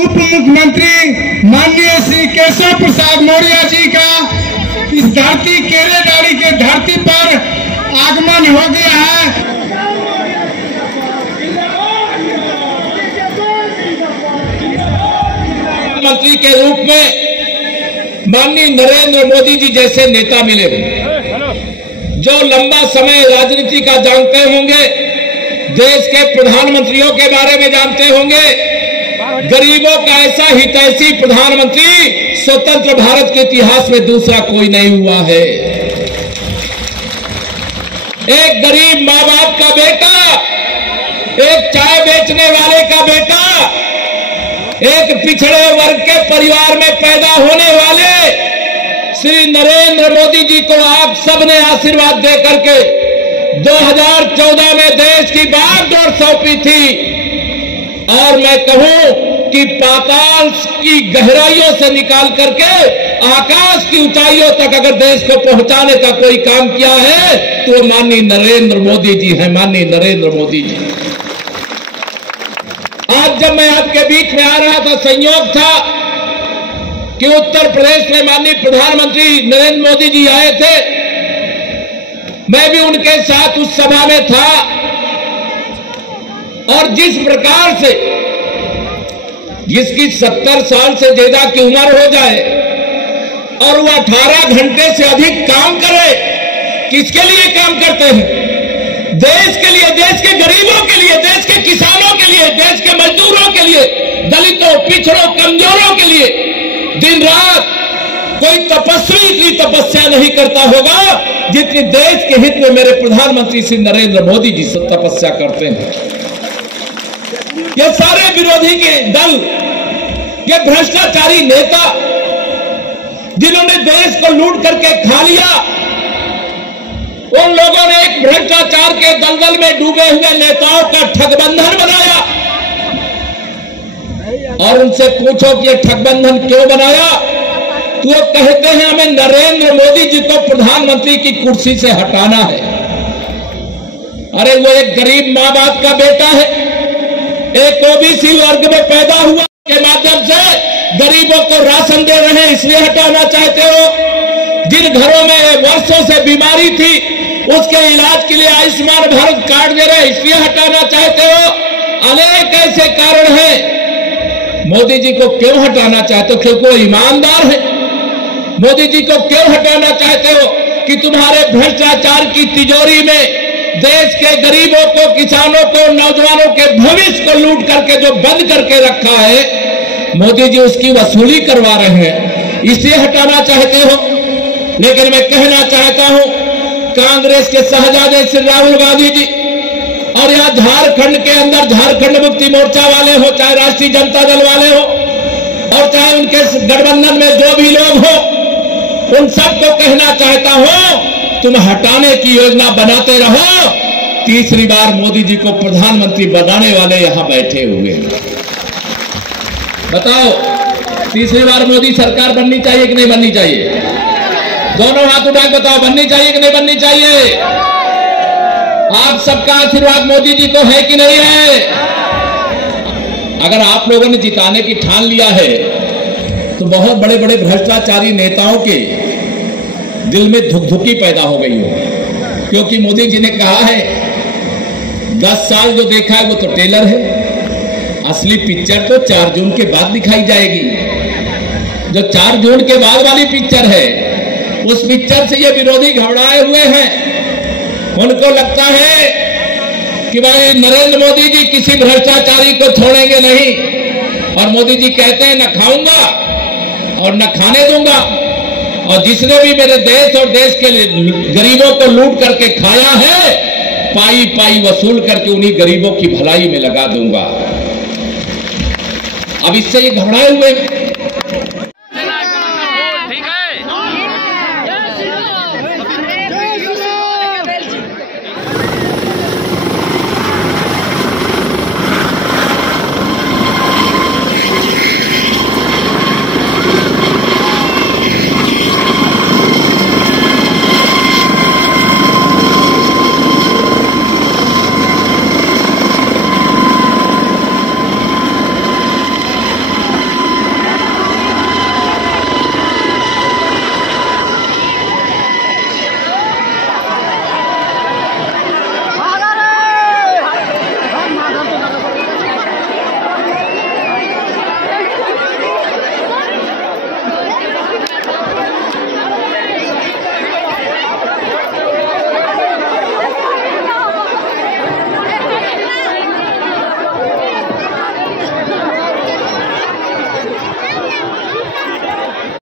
उप मुख्यमंत्री माननीय श्री केशव प्रसाद मौर्य जी का इस धरती केरेडाड़ी के धरती पर आगमन हो गया है। मंत्री के रूप में माननीय नरेंद्र मोदी जी जैसे नेता मिले जो लंबा समय राजनीति का जानते होंगे, देश के प्रधानमंत्रियों के बारे में जानते होंगे। गरीबों का ऐसा हितैषी प्रधानमंत्री स्वतंत्र भारत के इतिहास में दूसरा कोई नहीं हुआ है। एक गरीब माँ बाप का बेटा, एक चाय बेचने वाले का बेटा, एक पिछड़े वर्ग के परिवार में पैदा होने वाले श्री नरेंद्र मोदी जी को आप सबने आशीर्वाद दे करके 2014 में देश की बागडोर सौंपी थी। और मैं कहूं कि पाताल की गहराइयों से निकाल करके आकाश की ऊंचाइयों तक अगर देश को पहुंचाने का कोई काम किया है तो वो माननीय नरेंद्र मोदी जी हैं, माननीय नरेंद्र मोदी जी। आज जब मैं आपके बीच में आ रहा था, संयोग था कि उत्तर प्रदेश में माननीय प्रधानमंत्री नरेंद्र मोदी जी आए थे। मैं भी उनके साथ उस सभा में था और जिस प्रकार से जिसकी 70 साल से ज्यादा की उम्र हो जाए और वो 18 घंटे से अधिक काम करे, किसके लिए काम करते हैं? देश के लिए, देश के गरीबों के लिए, देश के किसानों के लिए, देश के मजदूरों के लिए, दलितों, पिछड़ों, कमजोरों के लिए दिन रात कोई तपस्वी इतनी तपस्या नहीं करता होगा जितनी देश के हित में मेरे प्रधानमंत्री श्री नरेंद्र मोदी जी तपस्या करते हैं। ये सारे विरोधी के दल, ये भ्रष्टाचारी नेता जिन्होंने देश को लूट करके खा लिया, उन लोगों ने एक भ्रष्टाचार के दलदल में डूबे हुए नेताओं का ठगबंधन बनाया। और उनसे पूछो कि ये ठगबंधन क्यों बनाया, तो वो कहते हैं हमें नरेंद्र मोदी जी को प्रधानमंत्री की कुर्सी से हटाना है। अरे वो एक गरीब माँ बाप का बेटा है, एक ओबीसी वर्ग में पैदा हुआ, के माध्यम से गरीबों को राशन दे रहे हैं इसलिए हटाना चाहते हो। जिन घरों में वर्षों से बीमारी थी उसके इलाज के लिए आयुष्मान भारत कार्ड दे रहे हैं इसलिए हटाना चाहते हो। अनेक ऐसे कारण हैं। मोदी जी को क्यों हटाना चाहते हो? क्योंकि वो ईमानदार है। मोदी जी को क्यों हटाना चाहते हो? कि तुम्हारे भ्रष्टाचार की तिजोरी में देश के गरीबों को, किसानों को, नौजवानों के भविष्य को लूट करके जो बंद करके रखा है, मोदी जी उसकी वसूली करवा रहे हैं, इसलिए हटाना चाहते हो। लेकिन मैं कहना चाहता हूं, कांग्रेस के शहजादे श्री राहुल गांधी जी और यहां झारखंड के अंदर झारखंड मुक्ति मोर्चा वाले हो, चाहे राष्ट्रीय जनता दल वाले हो, और चाहे उनके गठबंधन में जो भी लोग हो, उन सबको कहना चाहता हूं, तुम हटाने की योजना बनाते रहो। तीसरी बार मोदी जी को प्रधानमंत्री बनाने वाले यहां बैठे हुए हैं। बताओ, तीसरी बार मोदी सरकार बननी चाहिए कि नहीं बननी चाहिए? दोनों हाथ उठा के बताओ, बननी चाहिए कि नहीं बननी चाहिए? आप सबका आशीर्वाद मोदी जी को है कि नहीं है? अगर आप लोगों ने जिताने की ठान लिया है तो बहुत बड़े बड़े भ्रष्टाचारी नेताओं के दिल में धुकधुकी पैदा हो गई हो, क्योंकि मोदी जी ने कहा है 10 साल जो देखा है वो तो टेलर है, असली पिक्चर तो 4 जून के बाद दिखाई जाएगी। जो 4 जून के बाद वाली पिक्चर है, उस पिक्चर से ये विरोधी घबराए हुए हैं। उनको लगता है कि भाई नरेंद्र मोदी जी किसी भ्रष्टाचारी को छोड़ेंगे नहीं, और मोदी जी कहते हैं न खाऊंगा और न खाने दूंगा, और जिसने भी मेरे देश और देश के गरीबों को लूट करके खाया है, पाई पाई वसूल करके उन्हीं गरीबों की भलाई में लगा दूंगा। अब इससे ये घबराए हुए हैं।